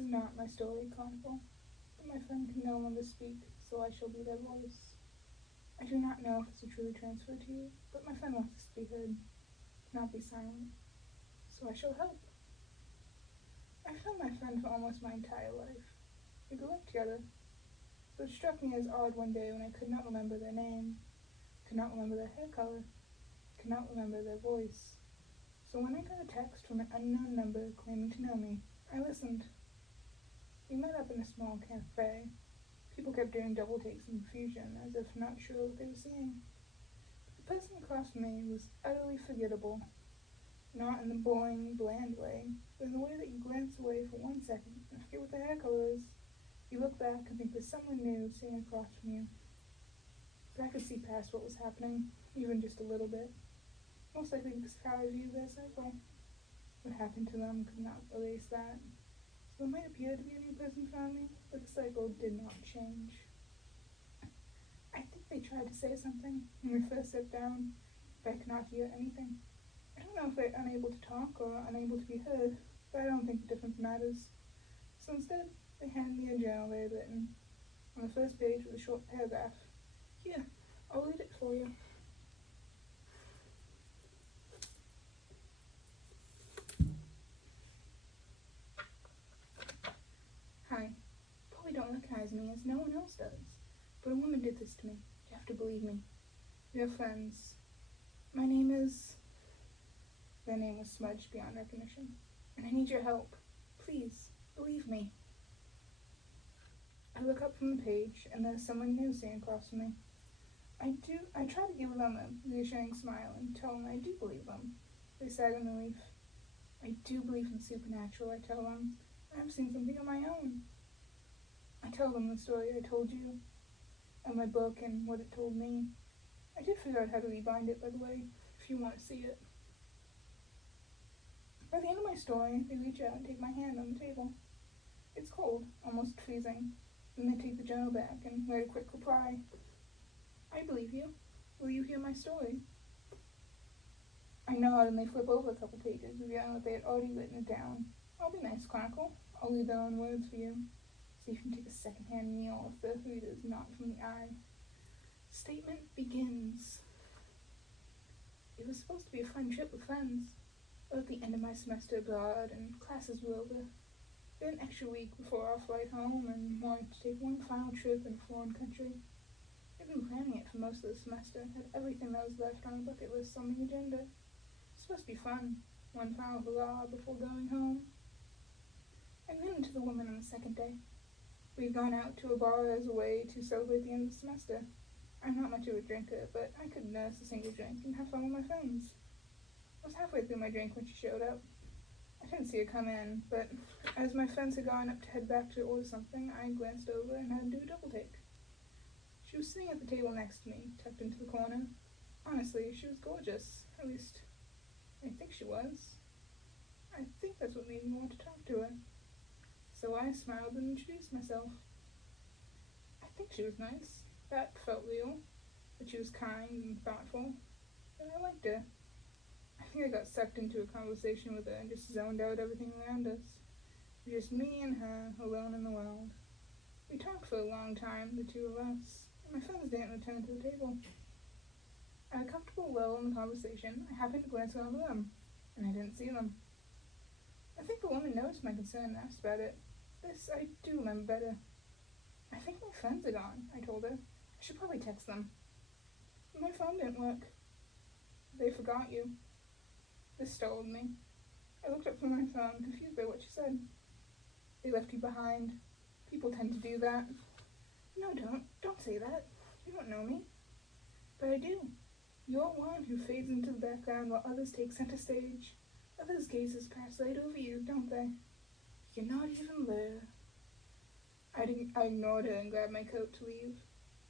is not my story chronicle, but my friend can no longer speak, so I shall be their voice. I do not know if it's a truly transfer to you, but my friend wants us to be heard, to not be silent, so I shall help. I've known my friend for almost my entire life. We grew up together, so it struck me as odd one day when I could not remember their name, could not remember their hair color, could not remember their voice. So when I got a text from an unknown number claiming to know me, I listened. We met up in a small cafe. People kept doing double takes in confusion, as if not sure what they were seeing. The person across from me was utterly forgettable, not in the boring, bland way, but in the way that you glance away for 1 second and forget what the hair color is. You look back and think there's someone new sitting across from you. But I could see past what was happening, even just a little bit. Most likely because of how I viewed their cycle. What happened to them could not erase that. So it might appear to be a new person found me, but the cycle did not change. I think they tried to say something when we first sat down, but I could not hear anything. I don't know if they're unable to talk or unable to be heard, but I don't think the difference matters. So instead, they handed me a journal they had written. On the first page was a short paragraph. Here, I'll read it for you. Hi. Probably don't recognize me as no one else does, but a woman did this to me. You have to believe me. We are friends. My name is... Their name was smudged beyond recognition. And I need your help. Please, believe me. I look up from the page, and there's someone new sitting across from me. I try to give them a reassuring smile and tell them I do believe them. They sigh in relief. I do believe in the supernatural, I tell them. I've seen something of my own. I tell them the story I told you, of my book and what it told me. I did figure out how to rebind it, by the way, if you want to see it. By the end of my story, they reach out and take my hand on the table. It's cold, almost freezing. Then they take the journal back and write a quick reply. I believe you. Will you hear my story? I nod and they flip over a couple pages, revealing that they had already written it down. I'll be nice, Chronicle. I'll leave their own words for you. So you can take a second-hand meal if the reader is not from the eye. Statement begins. It was supposed to be a fun trip with friends. But at the end of my semester abroad and classes were over, we had an extra week before our flight home and wanted to take one final trip in a foreign country. I'd been planning it for most of the semester, had everything that was left on the bucket list on the agenda. It was supposed to be fun, one final hurrah before going home. I ran into the woman on the second day. We had gone out to a bar as a way to celebrate the end of the semester. I'm not much of a drinker, but I could nurse a single drink and have fun with my friends. I was halfway through my drink when she showed up. I didn't see her come in, but as my friends had gone up to head back to order something, I glanced over and had to do a double take. She was sitting at the table next to me, tucked into the corner. Honestly, she was gorgeous. At least, I think she was. I think that's what made me want to talk to her. So I smiled and introduced myself. I think she was nice. That felt real. That she was kind and thoughtful. And I liked her. I think I got sucked into a conversation with her and just zoned out everything around us. It was just me and her, alone in the world. We talked for a long time, the two of us. My friends didn't return to the table. At a comfortable lull in the conversation, I happened to glance around the room, and I didn't see them. I think the woman noticed my concern and asked about it. This I do remember better. I think my friends are gone, I told her. I should probably text them. But my phone didn't work. They forgot you. This startled me. I looked up from my phone, confused by what she said. They left you behind. People tend to do that. No, don't say that. You don't know me. But I do. You're one who fades into the background while others take center stage. Others' gazes pass right over you, don't they? You're not even there. I ignored her and grabbed my coat to leave.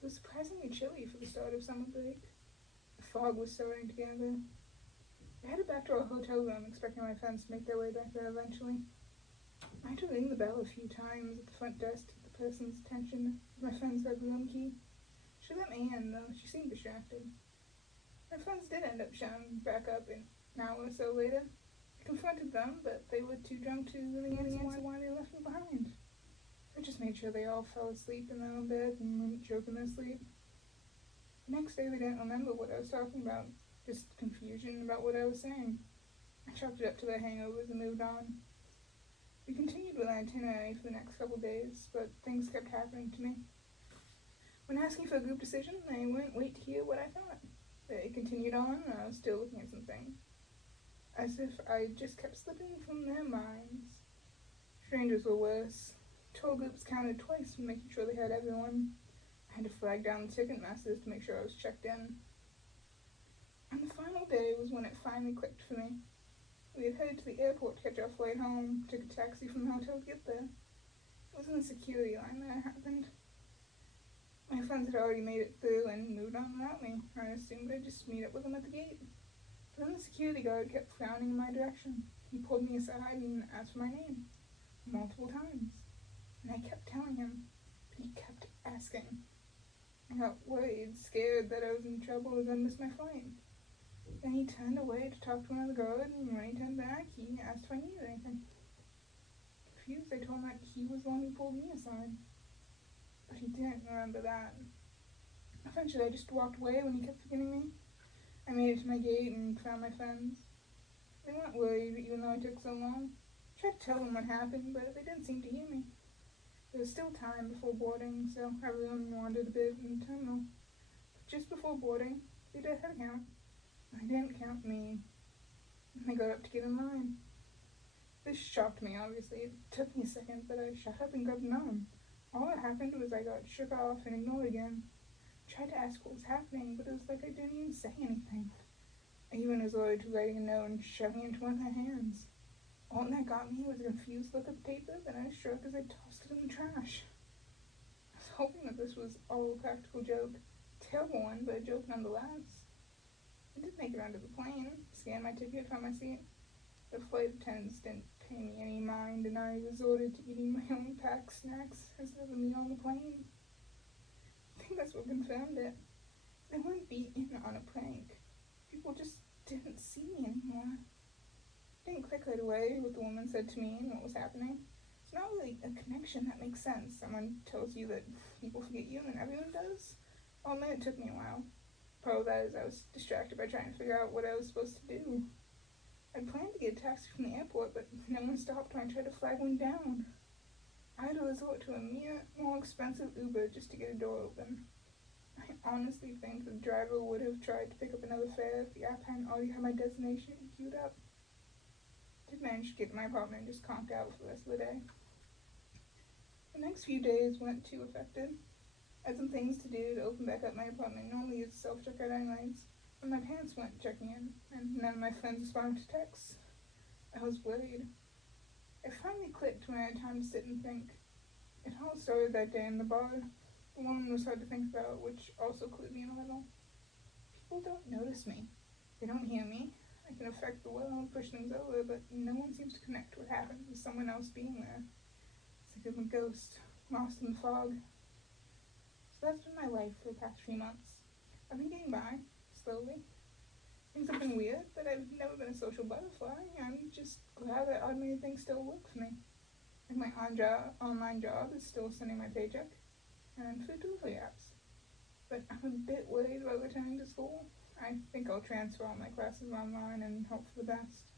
It was surprisingly chilly for the start of summer break. The fog was starting to gather. I headed back to our hotel room, expecting my friends to make their way back there eventually. I had to ring the bell a few times at the front desk to get the person's attention. My friends had the room key. She let me in, though she seemed distracted. My friends did end up showing back up an hour or so later. I confronted them, but they were too drunk to really answer why they left me behind. I just made sure they all fell asleep in their own bed and wouldn't choke in their sleep. The next day they didn't remember what I was talking about, just confusion about what I was saying. I chalked it up to their hangovers and moved on. We continued with our itinerary for the next couple days, but things kept happening to me. When asking for a group decision, they wouldn't wait to hear what I thought. They continued on, and I was still looking at something, as if I just kept slipping from their minds. Strangers were worse. Tour groups counted twice for making sure they had everyone. I had to flag down the ticket masters to make sure I was checked in. And the final day was when it finally clicked for me. We had headed to the airport to catch our flight home, took a taxi from the hotel to get there. It was in the security line that it happened. My friends had already made it through and moved on without me. I assumed I'd just meet up with them at the gate. But then the security guard kept frowning in my direction. He pulled me aside and asked for my name, multiple times. And I kept telling him, but he kept asking. I got worried, scared that I was in trouble or gonna miss my flight. Then he turned away to talk to another guard, and when he turned back, he asked if I needed anything. Confused, I told him that he was the one who pulled me aside. But he didn't remember that. Eventually, I just walked away when he kept forgetting me. I made it to my gate and found my friends. They weren't worried, even though I took so long. I tried to tell them what happened, but they didn't seem to hear me. There was still time before boarding, so everyone wandered a bit in the terminal. But just before boarding, they did a head count. I didn't count me. I got up to get in line. This shocked me, obviously. It took me a second, but I shut up and grabbed a melon. All that happened was I got shook off and ignored again. I tried to ask what was happening, but it was like I didn't even say anything. I even resorted to writing a note and shoving it into one of their hands. All that got me was a confused look at the paper, then I shrugged as I tossed it in the trash. I was hoping that this was all a practical joke. A terrible one, but a joke nonetheless. I did make it onto the plane, scanned my ticket, found my seat. The flight attendants didn't pay me any mind, and I resorted to eating my own packed snacks as of a meal on the plane. I think that's what confirmed it. They wouldn't be in on a prank. People just didn't see me anymore. It didn't click right away what the woman said to me and what was happening. It's not really a connection that makes sense. Someone tells you that people forget you and everyone does. I'll admit it took me a while. Part of that is I was distracted by trying to figure out what I was supposed to do. I planned to get a taxi from the airport, but no one stopped when I tried to flag one down. I had to resort to a more expensive Uber just to get a door open. I honestly think the driver would have tried to pick up another fare if the app hadn't already had my destination queued up. I did manage to get to my apartment and just conked out for the rest of the day. The next few days weren't too affected. I had some things to do to open back up my apartment. Normally it's self-checkout anyways. When my parents weren't checking in, and none of my friends responded to texts, I was worried. It finally clicked when I had time to sit and think. It all started that day in the bar. The woman was hard to think about, which also clued me in a little. People don't notice me. They don't hear me. I can affect the will and push things over, but no one seems to connect what happened with someone else being there. It's like I'm a ghost, lost in the fog. So that's been my life for the past few months. I've been getting by, slowly. Things have been weird, but I've never been a social butterfly. I'm just glad that automated things still work for me. Like my online job is still sending my paycheck, and food delivery apps. But I'm a bit worried about returning to school. I think I'll transfer all my classes online and hope for the best.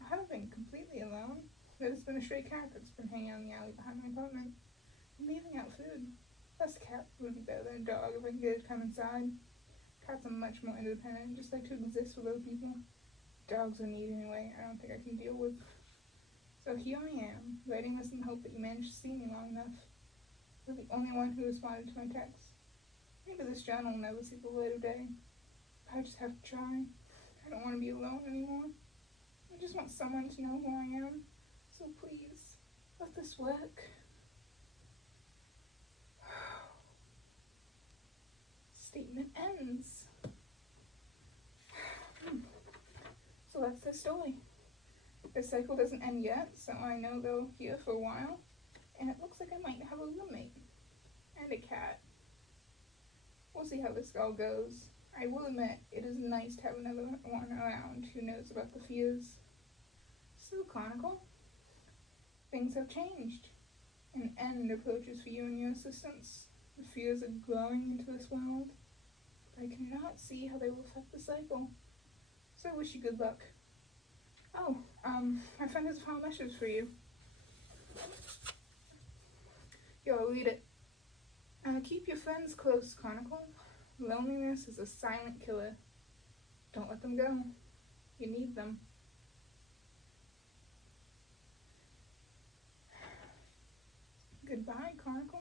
I haven't been completely alone. There's been a stray cat that's been hanging out in the alley behind my apartment and leaving out food. Plus, a cat would be better than a dog if I could get it to come inside. Cats are much more independent and just like to exist with other people. Dogs are neat anyway, I don't think I can deal with. So here I am, writing this in the hope that you managed to see me long enough. You're the only one who responded to my text. Maybe this journal will never see the light of day. I just have to try. I don't want to be alone anymore. I just want someone to know who I am. So please, let this work. Statement ends. So that's the story. The cycle doesn't end yet, so I know they'll here for a while. And it looks like I might have a roommate. And a cat. We'll see how this all goes. I will admit, it is nice to have another one around who knows about the fears. So, Chronicle, thank things have changed. An end approaches for you and your assistants. The fears are growing into this world. But I cannot see how they will affect the cycle. So I wish you good luck. Oh, my friend has a final message for you. Here, I'll read it. Keep your friends close, Chronicle. Loneliness is a silent killer. Don't let them go. You need them. Goodbye, Chronicle.